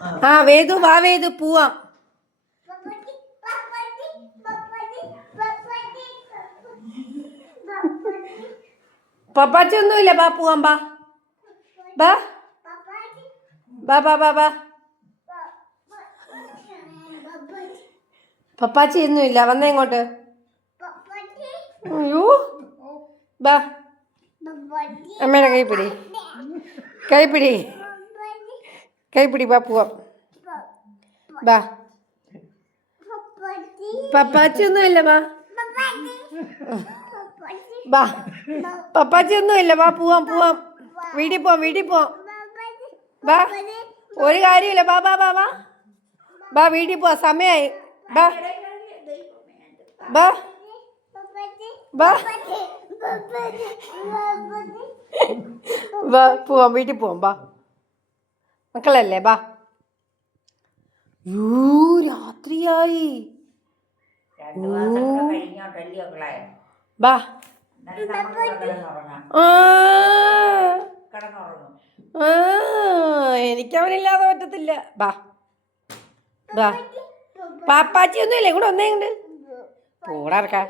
ആ വേദു വാ വേദു പോവാം. പപ്പാച്ചി ഒന്നുമില്ല, ബാ പോവാം, ബാ ബാ ബാ ബാ ബാ ബാ. പപ്പാച്ചി ഒന്നുമില്ല, വന്നേ ഇങ്ങോട്ട്. അയ്യോ ബാ, അമ്മയുടെ കൈപ്പിടി, കൈപ്പിടി, കൈപ്പിടി, ബാ പോവാം, ബാ. പപ്പാച്ചി ഒന്നുമില്ല, ബാ ബാ. പപ്പാച്ചി ഒന്നുമില്ല, ബാ പോവാം പോവാം, വീട്ടിൽ പോവാം, വീട്ടിൽ പോവാം, ബാ. ഒരു കാര്യമില്ല, ബാ ബാ ബാ ബാ ബാ, വീട്ടിൽ പോവാം, സമയമായി, ബാ ബാ ബാ ബാ പോവാം, വീട്ടിൽ പോവാം, ബാ മക്കളല്ലേ, ബാ. യോ രാത്രിയായി, ബാ. എനിക്കവനില്ലാതെ പറ്റത്തില്ല, ബാ ബാ. പാപ്പാച്ചി ഒന്നുമില്ല, ഇങ്ങോട്ട് ഒന്നേ, ഇങ്ങോട്ട് പോടാർക്കാ.